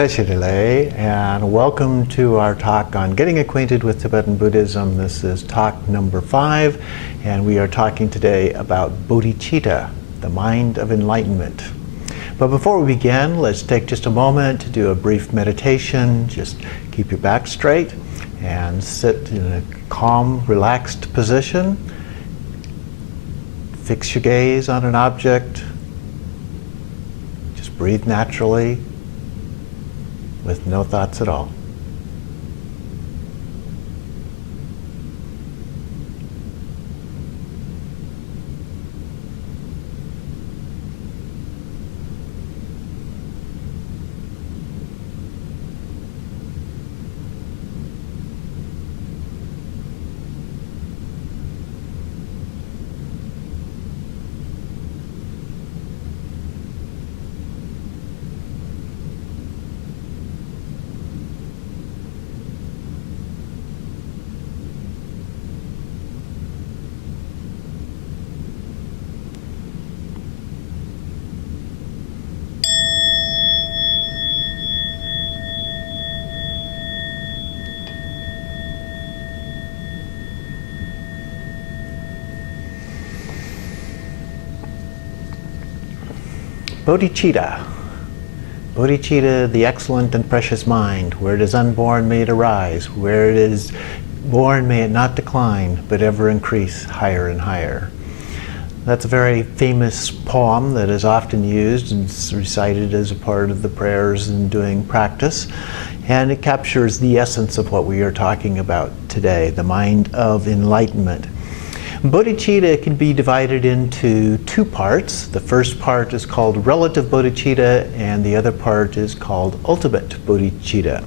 Teshirele, and welcome to our talk on getting acquainted with Tibetan Buddhism. This is talk number 5, and we are talking today about Bodhicitta, the Mind of Enlightenment. But before we begin, let's take just a moment to do a brief meditation. Just keep your back straight and sit in a calm, relaxed position. Fix your gaze on an object. Just breathe naturally, with no thoughts at all. Bodhicitta. Bodhicitta, the excellent and precious mind. Where it is unborn, may it arise. Where it is born, may it not decline, but ever increase higher and higher. That's a very famous poem that is often used and recited as a part of the prayers and doing practice. And it captures the essence of what we are talking about today, the mind of enlightenment. Bodhicitta can be divided into two parts. The first part is called relative bodhicitta, and the other part is called ultimate bodhicitta.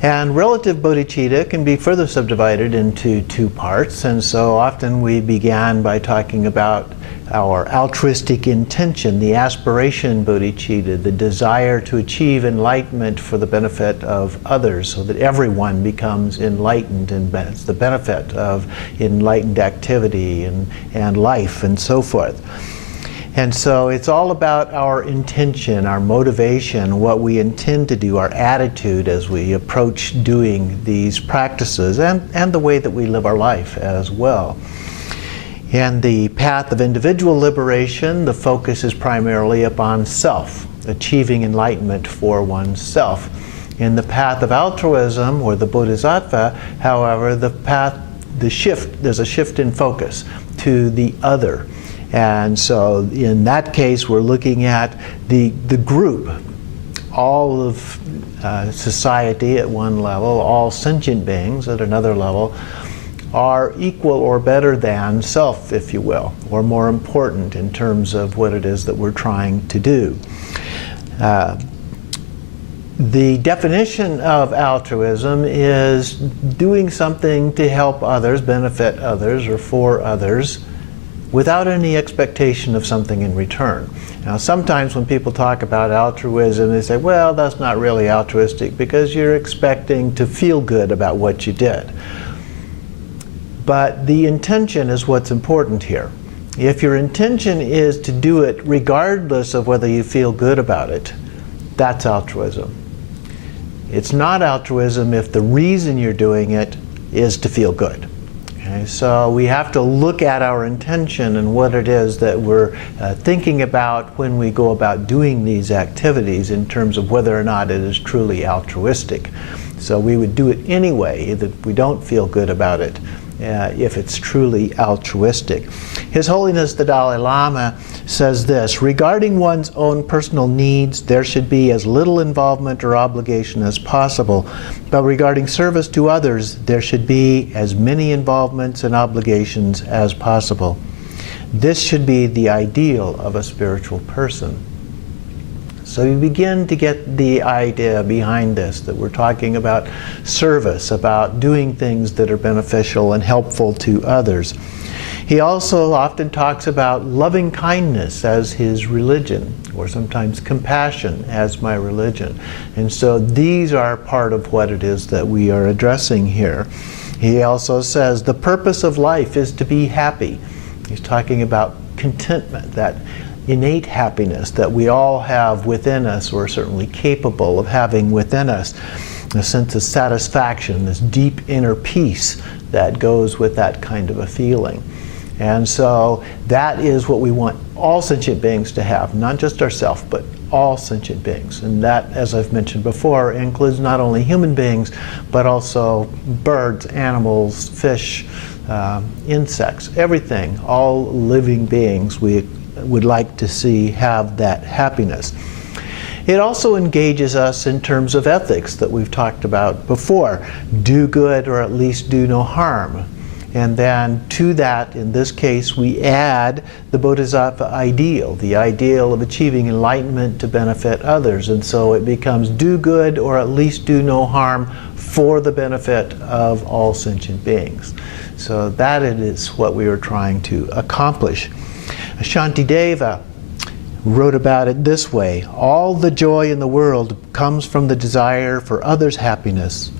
And relative bodhicitta can be further subdivided into two parts, and so often we began by talking about our altruistic intention, the aspiration bodhicitta, the desire to achieve enlightenment for the benefit of others, so that everyone becomes enlightened, and it's the benefit of enlightened activity and life and so forth. And so it's all about our intention, our motivation, what we intend to do, our attitude as we approach doing these practices, and the way that we live our life as well. In the path of individual liberation, the focus is primarily upon self, achieving enlightenment for oneself. In the path of altruism, or the Bodhisattva, however, there's a shift in focus to the other. And so in that case, we're looking at the group, all of society at one level, all sentient beings at another level, are equal or better than self, if you will, or more important in terms of what it is that we're trying to do. The definition of altruism is doing something to help others, benefit others, or for others, without any expectation of something in return. Now, sometimes when people talk about altruism, they say, well, that's not really altruistic because you're expecting to feel good about what you did. But the intention is what's important here. If your intention is to do it regardless of whether you feel good about it, that's altruism. It's not altruism if the reason you're doing it is to feel good. Okay, so we have to look at our intention and what it is that we're thinking about when we go about doing these activities in terms of whether or not it is truly altruistic. So we would do it anyway if we don't feel good about it. If it's truly altruistic. His Holiness the Dalai Lama says this: regarding one's own personal needs, there should be as little involvement or obligation as possible, but regarding service to others, there should be as many involvements and obligations as possible. This should be the ideal of a spiritual person. So you begin to get the idea behind this, that we're talking about service, about doing things that are beneficial and helpful to others. He also often talks about loving kindness as his religion, or sometimes compassion as my religion. And so these are part of what it is that we are addressing here. He also says the purpose of life is to be happy. He's talking about contentment, that innate happiness that we all have within us, or certainly capable of having within us, a sense of satisfaction, this deep inner peace that goes with that kind of a feeling. And so that is what we want all sentient beings to have, not just ourselves, but all sentient beings. And that, as I've mentioned before, includes not only human beings, but also birds, animals, fish, insects, everything, all living beings we would like to see have that happiness. It also engages us in terms of ethics that we've talked about before. Do good, or at least do no harm. And then to that, in this case, we add the Bodhisattva ideal, the ideal of achieving enlightenment to benefit others. And so it becomes do good, or at least do no harm, for the benefit of all sentient beings. So that is what we are trying to accomplish. Shantideva wrote about it this way: all the joy in the world comes from the desire for others' happiness.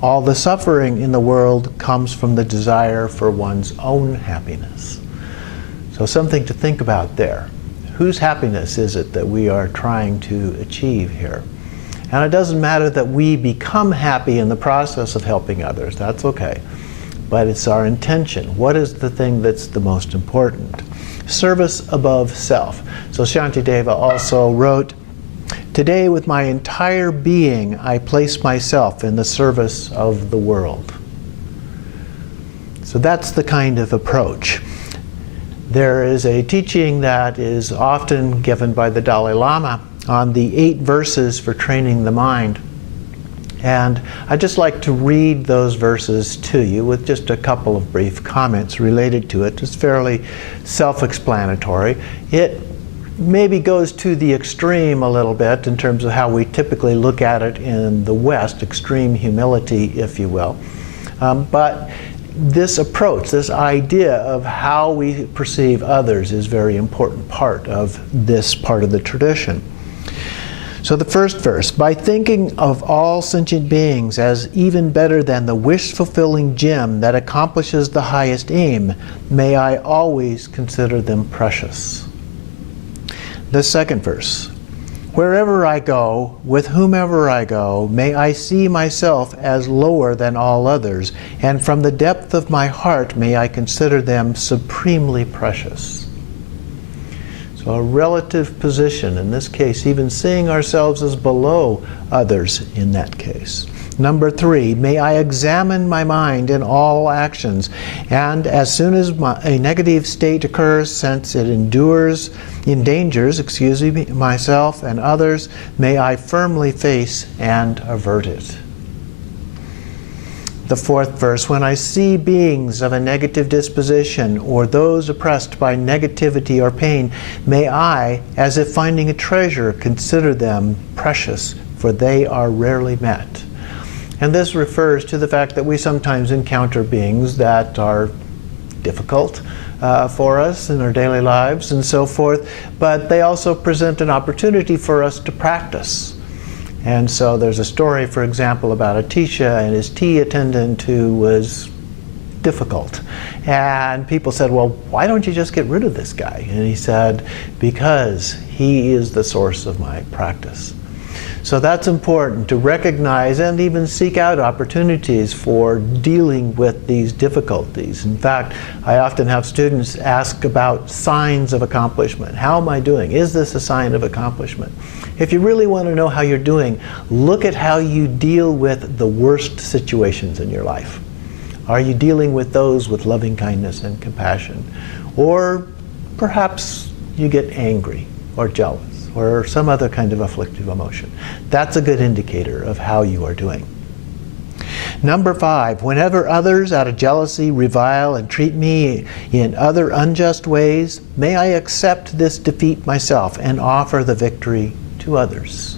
All the suffering in the world comes from the desire for one's own happiness. So something to think about there. Whose happiness is it that we are trying to achieve here? And it doesn't matter that we become happy in the process of helping others. That's okay. But it's our intention. What is the thing that's the most important? Service above self. So Shantideva also wrote, today with my entire being I place myself in the service of the world. So that's the kind of approach. There is a teaching that is often given by the Dalai Lama on the 8 verses for training the mind. And I'd just like to read those verses to you with just a couple of brief comments related to it. It's fairly self-explanatory. It maybe goes to the extreme a little bit in terms of how we typically look at it in the West, extreme humility, if you will. But this approach, this idea of how we perceive others is a very important part of this part of the tradition. So the first verse, by thinking of all sentient beings as even better than the wish-fulfilling gem that accomplishes the highest aim, may I always consider them precious. The second verse, wherever I go, with whomever I go, may I see myself as lower than all others, and from the depth of my heart may I consider them supremely precious. So a relative position, in this case, even seeing ourselves as below others in that case. Number 3, may I examine my mind in all actions, and as soon as a negative state occurs, since it endangers myself and others, may I firmly face and avert it. The fourth verse, when I see beings of a negative disposition or those oppressed by negativity or pain, may I, as if finding a treasure, consider them precious, for they are rarely met. And this refers to the fact that we sometimes encounter beings that are difficult for us in our daily lives and so forth, but they also present an opportunity for us to practice. And so there's a story, for example, about a Tisha and his tea attendant who was difficult. And people said, well, why don't you just get rid of this guy? And he said, because he is the source of my practice. So that's important to recognize and even seek out opportunities for dealing with these difficulties. In fact, I often have students ask about signs of accomplishment. How am I doing? Is this a sign of accomplishment? If you really want to know how you're doing, look at how you deal with the worst situations in your life. Are you dealing with those with loving kindness and compassion? Or perhaps you get angry or jealous or some other kind of afflictive emotion. That's a good indicator of how you are doing. Number 5, whenever others out of jealousy revile and treat me in other unjust ways, may I accept this defeat myself and offer the victory to others.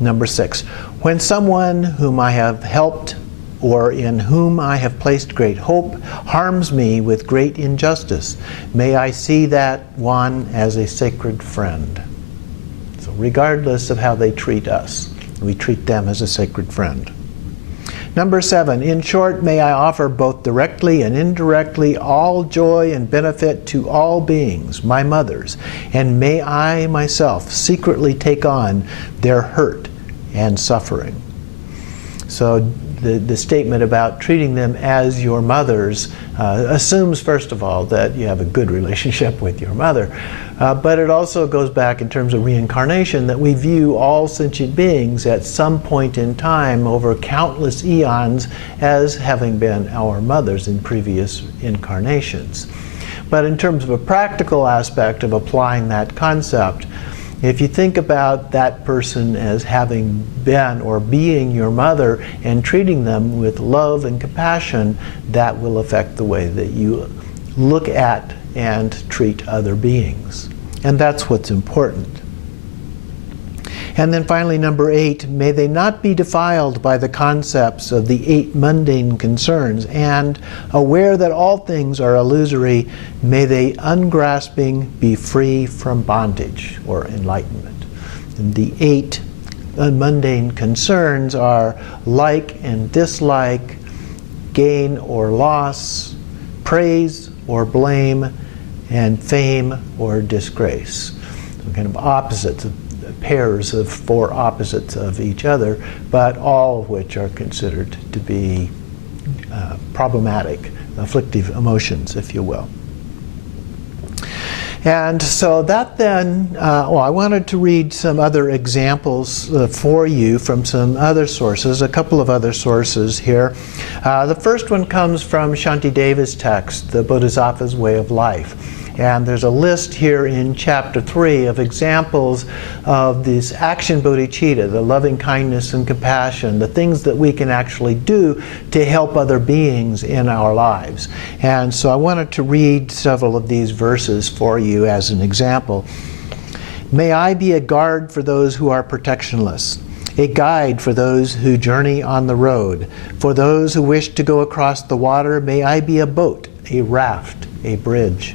Number 6, when someone whom I have helped or in whom I have placed great hope harms me with great injustice, may I see that one as a sacred friend. So regardless of how they treat us, we treat them as a sacred friend. Number 7, in short, may I offer both directly and indirectly all joy and benefit to all beings, my mothers, and may I myself secretly take on their hurt and suffering. So the statement about treating them as your mothers assumes, first of all, that you have a good relationship with your mother. But it also goes back in terms of reincarnation, that we view all sentient beings at some point in time over countless eons as having been our mothers in previous incarnations. But in terms of a practical aspect of applying that concept, if you think about that person as having been or being your mother and treating them with love and compassion, that will affect the way that you look at and treat other beings. And that's what's important. And then finally, number 8, may they not be defiled by the concepts of the 8 mundane concerns, and aware that all things are illusory, may they ungrasping be free from bondage or enlightenment. And the 8 mundane concerns are like and dislike, gain or loss, praise or blame, and fame or disgrace. So kind of opposites, pairs of 4 opposites of each other, but all of which are considered to be problematic, afflictive emotions, if you will. And so that then, I wanted to read some other examples for you from some other sources, a couple of other sources here. The first one comes from Shantideva's text, The Bodhisattva's Way of Life. And there's a list here in Chapter 3 of examples of this action bodhicitta, the loving kindness and compassion, the things that we can actually do to help other beings in our lives. And so I wanted to read several of these verses for you as an example. May I be a guard for those who are protectionless, a guide for those who journey on the road. For those who wish to go across the water, may I be a boat, a raft, a bridge.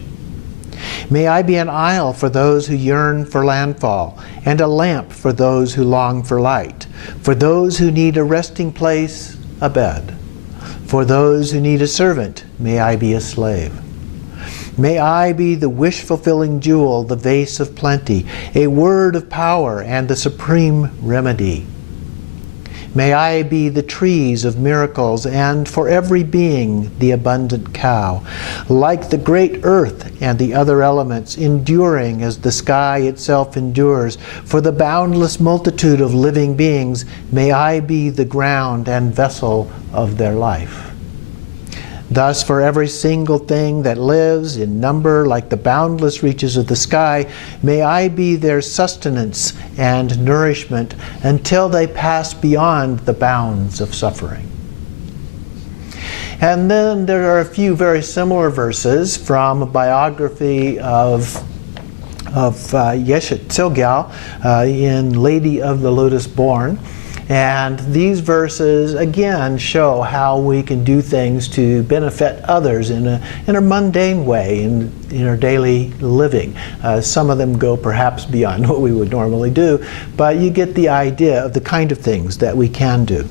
May I be an isle for those who yearn for landfall, and a lamp for those who long for light. For those who need a resting place, a bed. For those who need a servant, may I be a slave. May I be the wish-fulfilling jewel, the vase of plenty, a word of power and the supreme remedy. May I be the trees of miracles, and for every being the abundant cow, like the great earth and the other elements, enduring as the sky itself endures. For the boundless multitude of living beings, may I be the ground and vessel of their life. Thus, for every single thing that lives in number like the boundless reaches of the sky, may I be their sustenance and nourishment until they pass beyond the bounds of suffering. And then there are a few very similar verses from a biography of Yeshe Tsilgyal in Lady of the Lotus Born. And these verses, again, show how we can do things to benefit others in a mundane way in our daily living. Some of them go perhaps beyond what we would normally do, but you get the idea of the kind of things that we can do.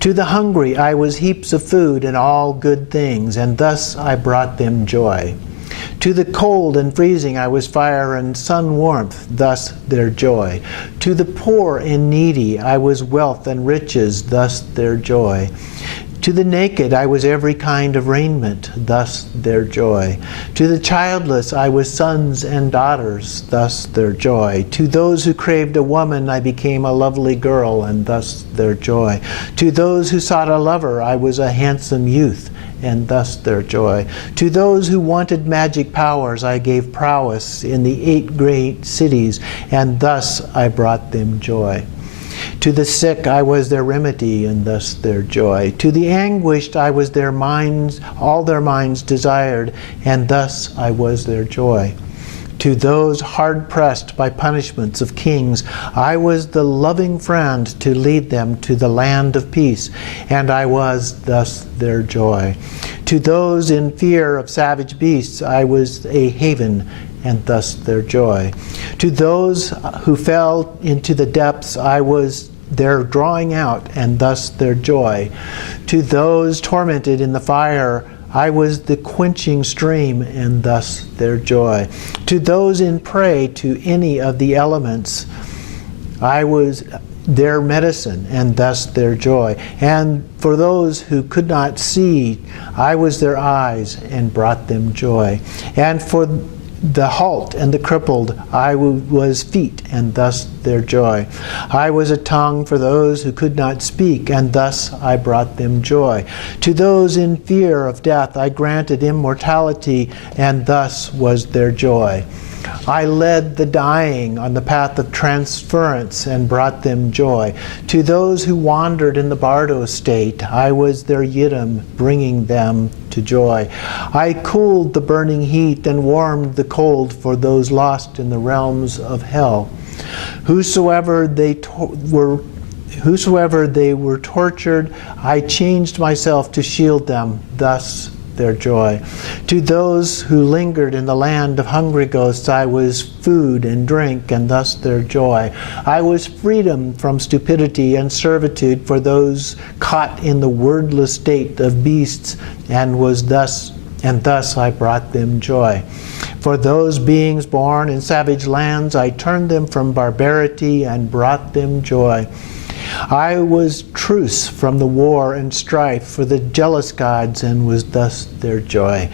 To the hungry I was heaps of food and all good things, and thus I brought them joy. To the cold and freezing I was fire and sun warmth, thus their joy. To the poor and needy I was wealth and riches, thus their joy. To the naked I was every kind of raiment, thus their joy. To the childless I was sons and daughters, thus their joy. To those who craved a woman I became a lovely girl, and thus their joy. To those who sought a lover I was a handsome youth, and thus their joy. To those who wanted magic powers I gave prowess in the 8 great cities, and thus I brought them joy. To the sick I was their remedy, and thus their joy. To the anguished I was their minds, all their minds desired, and thus I was their joy. To those hard-pressed by punishments of kings, I was the loving friend to lead them to the land of peace, and I was thus their joy. To those in fear of savage beasts, I was a haven, and thus their joy. To those who fell into the depths, I was their drawing out, and thus their joy. To those tormented in the fire, I was the quenching stream, and thus their joy. To those in prey to any of the elements, I was their medicine, and thus their joy. And for those who could not see, I was their eyes, and brought them joy. And for the halt and the crippled, I was feet, and thus their joy. I was a tongue for those who could not speak, and thus I brought them joy. To those in fear of death, I granted immortality, and thus was their joy. I led the dying on the path of transference and brought them joy. To those who wandered in the bardo state, I was their yidam, bringing them to joy. I cooled the burning heat and warmed the cold for those lost in the realms of hell. Whosoever they were tortured, I changed myself to shield them, thus their joy. To those who lingered in the land of hungry ghosts, I was food and drink, and thus their joy. I was freedom from stupidity and servitude for those caught in the wordless state of beasts, and thus I brought them joy. For those beings born in savage lands, I turned them from barbarity and brought them joy. I was truce from the war and strife for the jealous gods, and was thus their joy.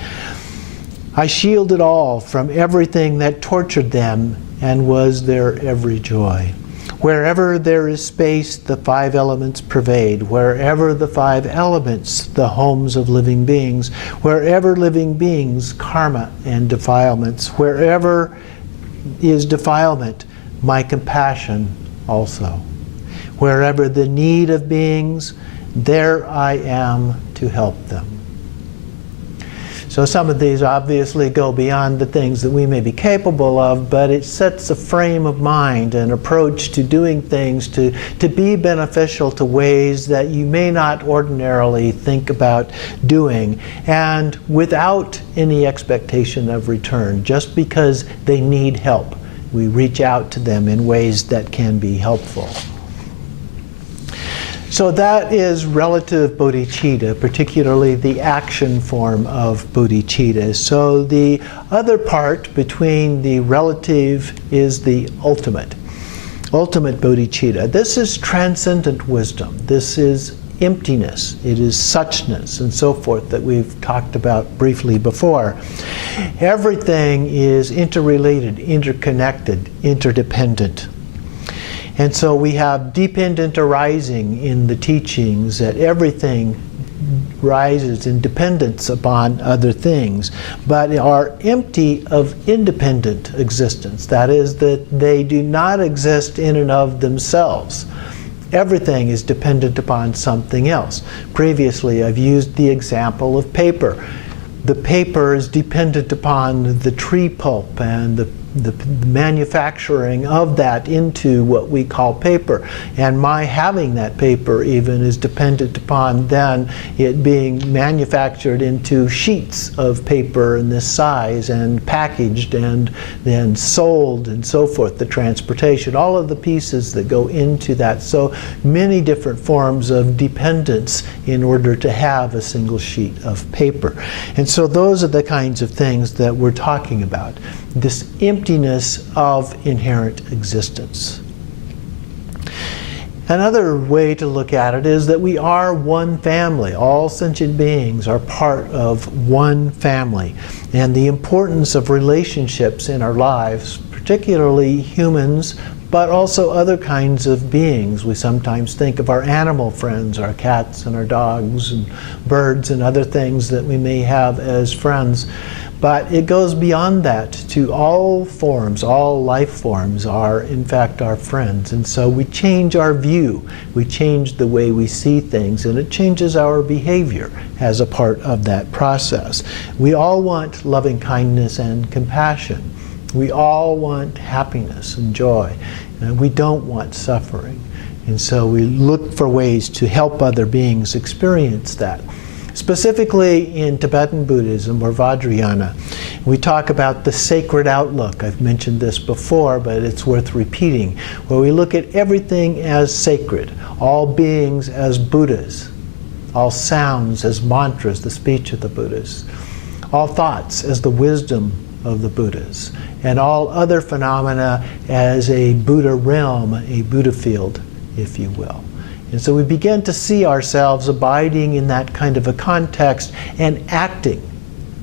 I shielded all from everything that tortured them, and was their every joy. Wherever there is space, the five elements pervade. Wherever the five elements, the homes of living beings. Wherever living beings, karma and defilements. Wherever is defilement, my compassion also. Wherever the need of beings, there I am to help them. So some of these obviously go beyond the things that we may be capable of, but it sets a frame of mind, an approach to doing things to be beneficial to ways that you may not ordinarily think about doing, and without any expectation of return, just because they need help. We reach out to them in ways that can be helpful. So that is relative bodhicitta, particularly the action form of bodhicitta. So the other part between the relative is the ultimate bodhicitta. This is transcendent wisdom. This is emptiness. It is suchness and so forth that we've talked about briefly before. Everything is interrelated, interconnected, interdependent. And so we have dependent arising in the teachings, that everything rises in dependence upon other things, but are empty of independent existence. That is, that they do not exist in and of themselves. Everything is dependent upon something else. Previously, I've used the example of paper. The paper is dependent upon the tree pulp and the manufacturing of that into what we call paper. And my having that paper even is dependent upon then it being manufactured into sheets of paper in this size and packaged and then sold and so forth, the transportation, all of the pieces that go into that. So many different forms of dependence in order to have a single sheet of paper. And so those are the kinds of things that we're talking about. This emptiness of inherent existence. Another way to look at it is that we are one family. All sentient beings are part of one family. And the importance of relationships in our lives, particularly humans, but also other kinds of beings. We sometimes think of our animal friends, our cats and our dogs and birds and other things that we may have as friends. But it goes beyond that to all forms. All life forms are, in fact, our friends. And so we change our view. We change the way we see things, and it changes our behavior as a part of that process. We all want loving kindness and compassion. We all want happiness and joy. And we don't want suffering. And so we look for ways to help other beings experience that. Specifically in Tibetan Buddhism, or Vajrayana, we talk about the sacred outlook. I've mentioned this before, but it's worth repeating, where we look at everything as sacred, all beings as Buddhas, all sounds as mantras, the speech of the Buddhas, all thoughts as the wisdom of the Buddhas, and all other phenomena as a Buddha realm, a Buddha field, if you will. And so we begin to see ourselves abiding in that kind of a context and acting.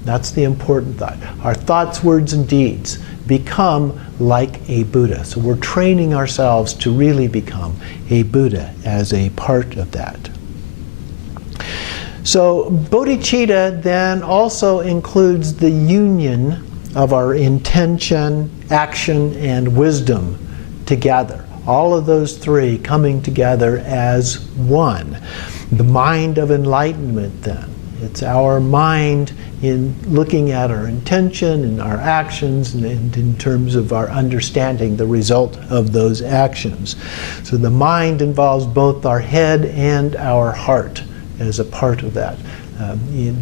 That's the important thought. Our thoughts, words, and deeds become like a Buddha. So we're training ourselves to really become a Buddha as a part of that. So bodhicitta then also includes the union of our intention, action, and wisdom together. All of those three coming together as one. The mind of enlightenment then. It's our mind in looking at our intention and our actions and in terms of our understanding the result of those actions. So the mind involves both our head and our heart as a part of that.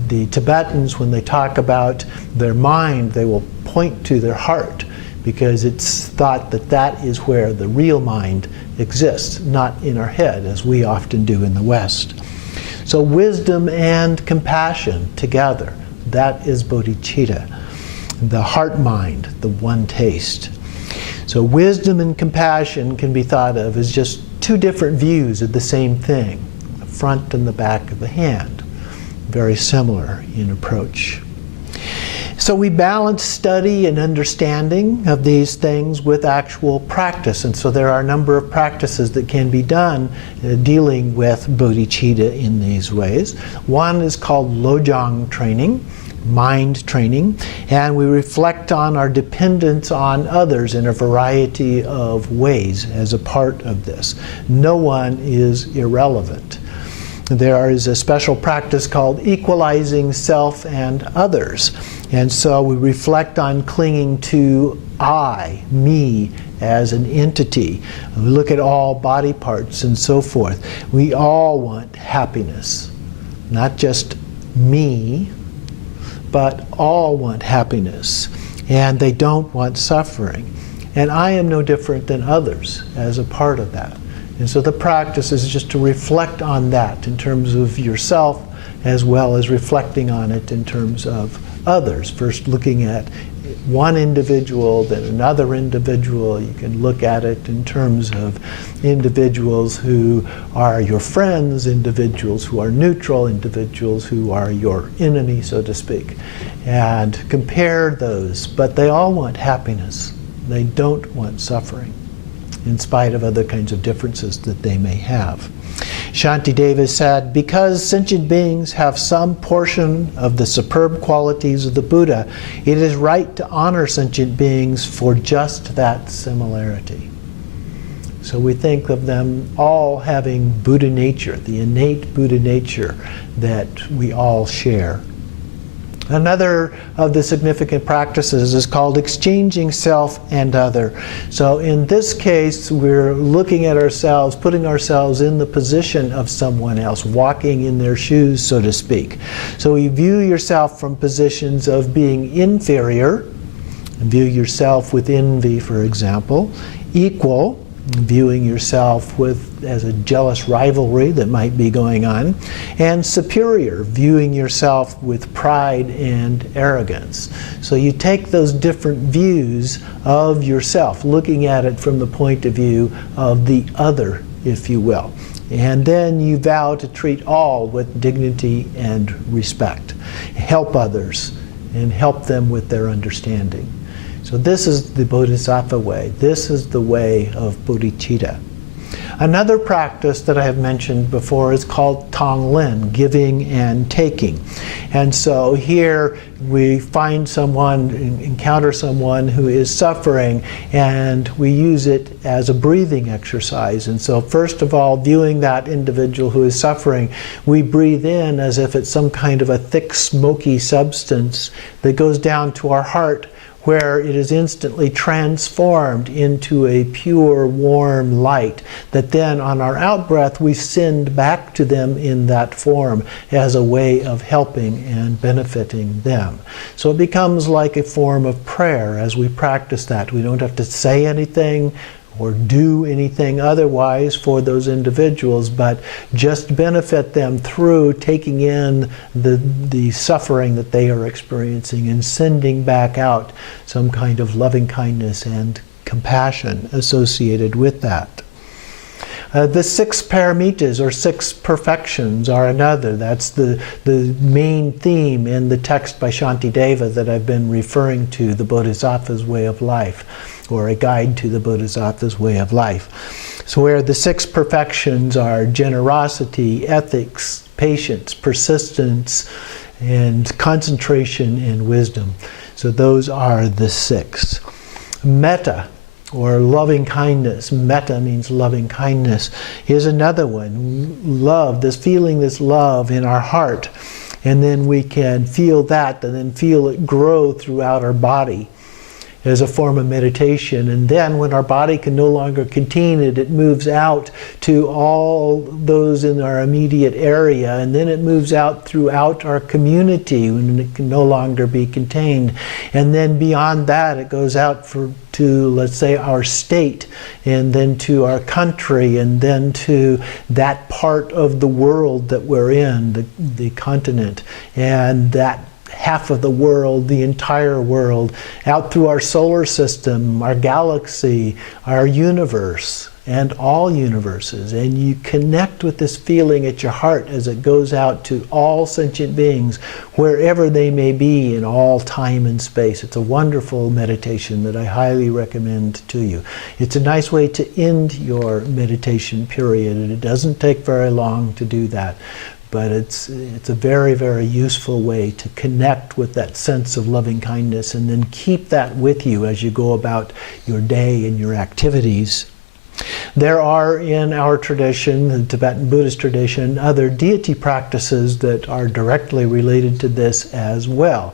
The Tibetans, when they talk about their mind, they will point to their heart, because it's thought that that is where the real mind exists, not in our head, as we often do in the West. So wisdom and compassion together, that is bodhicitta. The heart-mind, the one taste. So wisdom and compassion can be thought of as just two different views of the same thing, the front and the back of the hand. Very similar in approach. So we balance study and understanding of these things with actual practice. And so there are a number of practices that can be done dealing with bodhicitta in these ways. One is called lojong training, mind training, and we reflect on our dependence on others in a variety of ways as a part of this. No one is irrelevant. There is a special practice called equalizing self and others. And so we reflect on clinging to I, me, as an entity. We look at all body parts and so forth. We all want happiness. Not just me, but all want happiness. And they don't want suffering. And I am no different than others as a part of that. And so the practice is just to reflect on that in terms of yourself, as well as reflecting on it in terms of others. First looking at one individual, then another individual. You can look at it in terms of individuals who are your friends, individuals who are neutral, individuals who are your enemy, so to speak. And compare those. But they all want happiness. They don't want suffering, in spite of other kinds of differences that they may have. Shantideva said, because sentient beings have some portion of the superb qualities of the Buddha, it is right to honor sentient beings for just that similarity. So we think of them all having Buddha nature, the innate Buddha nature that we all share. Another of the significant practices is called exchanging self and other. So in this case, we're looking at ourselves, putting ourselves in the position of someone else, walking in their shoes, so to speak. So you view yourself from positions of being inferior, and view yourself with envy, for example, equal, viewing yourself with as a jealous rivalry that might be going on, and superior, viewing yourself with pride and arrogance. So you take those different views of yourself, looking at it from the point of view of the other, if you will. And then you vow to treat all with dignity and respect. Help others and help them with their understanding. So this is the Bodhisattva way. This is the way of bodhicitta. Another practice that I have mentioned before is called Tonglen, giving and taking. And so here we find someone, encounter someone who is suffering, and we use it as a breathing exercise. And so first of all, viewing that individual who is suffering, we breathe in as if it's some kind of a thick, smoky substance that goes down to our heart, where it is instantly transformed into a pure, warm light that then on our out-breath we send back to them in that form as a way of helping and benefiting them. So it becomes like a form of prayer as we practice that. We don't have to say anything or do anything otherwise for those individuals, but just benefit them through taking in the suffering that they are experiencing and sending back out some kind of loving kindness and compassion associated with that. The 6 paramitas, or 6 perfections, are another. That's the main theme in the text by Shantideva that I've been referring to, the Bodhisattva's Way of Life, or a guide to the Bodhisattva's way of life. So where the 6 perfections are generosity, ethics, patience, persistence, and concentration and wisdom. So those are the 6. Metta, or loving kindness, metta means loving kindness, is another one. Love, this feeling this love in our heart, and then we can feel that and then feel it grow throughout our body as a form of meditation. And then when our body can no longer contain it, it moves out to all those in our immediate area, and then it moves out throughout our community when it can no longer be contained. And then beyond that, it goes out to, let's say, our state, and then to our country, and then to that part of the world that we're in, the continent, and that half of the world, the entire world, out through our solar system, our galaxy, our universe, and all universes. And you connect with this feeling at your heart as it goes out to all sentient beings, wherever they may be in all time and space. It's a wonderful meditation that I highly recommend to you. It's a nice way to end your meditation period, and it doesn't take very long to do that. But it's a very, very useful way to connect with that sense of loving kindness and then keep that with you as you go about your day and your activities. There are in our tradition, the Tibetan Buddhist tradition, other deity practices that are directly related to this as well.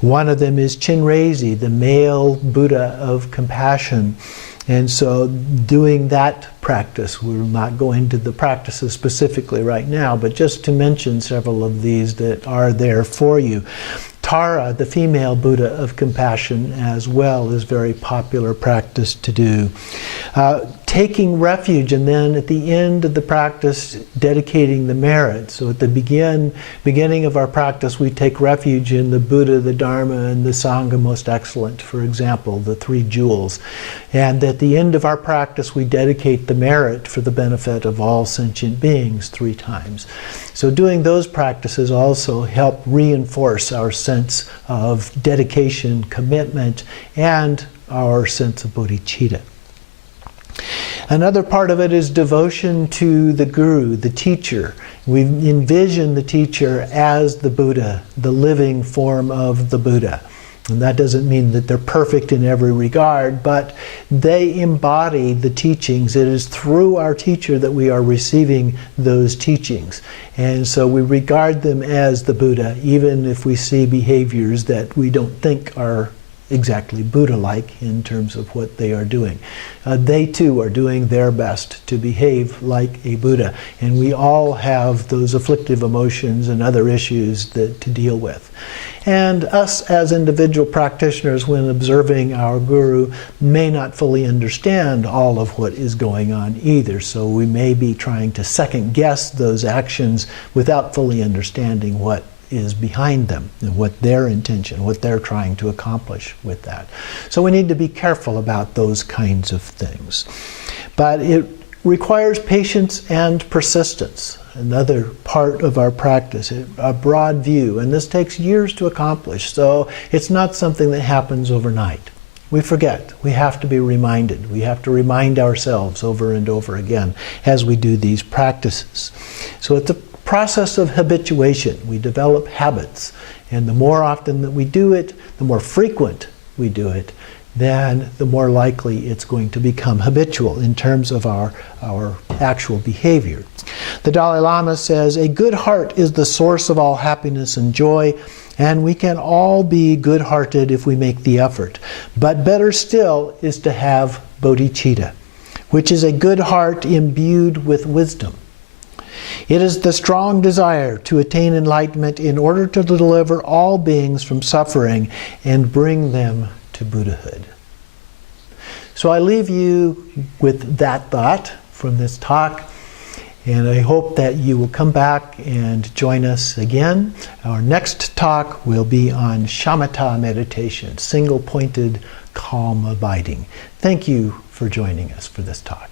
One of them is Chinrezi, the male Buddha of compassion. And so doing that practice, we'll not go into the practices specifically right now, but just to mention several of these that are there for you. Tara, the female Buddha of compassion, as well, is very popular practice to do. Taking refuge, and then at the end of the practice, dedicating the merit. So at the beginning of our practice, we take refuge in the Buddha, the Dharma, and the Sangha most excellent, for example, the 3 jewels. And at the end of our practice, we dedicate the merit for the benefit of all sentient beings 3 times. So doing those practices also help reinforce our sense of dedication, commitment, and our sense of bodhicitta. Another part of it is devotion to the guru, the teacher. We envision the teacher as the Buddha, the living form of the Buddha. And that doesn't mean that they're perfect in every regard, but they embody the teachings. It is through our teacher that we are receiving those teachings. And so we regard them as the Buddha, even if we see behaviors that we don't think are exactly Buddha-like in terms of what they are doing. They too are doing their best to behave like a Buddha. And we all have those afflictive emotions and other issues to deal with. And us as individual practitioners, when observing our guru, may not fully understand all of what is going on either. So we may be trying to second guess those actions without fully understanding what is behind them and what their intention, what they're trying to accomplish with that. So we need to be careful about those kinds of things. But it requires patience and persistence. Another part of our practice, a broad view, and this takes years to accomplish, so it's not something that happens overnight. We forget. We have to be reminded. We have to remind ourselves over and over again as we do these practices. So it's a process of habituation. We develop habits, and the more often that we do it, the more frequent we do it, then the more likely it's going to become habitual in terms of our actual behavior. The Dalai Lama says, "A good heart is the source of all happiness and joy. And we can all be good-hearted if we make the effort. But better still is to have bodhicitta, which is a good heart imbued with wisdom. It is the strong desire to attain enlightenment in order to deliver all beings from suffering and bring them to Buddhahood. So I leave you with that thought from this talk, and I hope that you will come back and join us again. Our next talk will be on shamatha meditation, single-pointed, calm abiding. Thank you for joining us for this talk.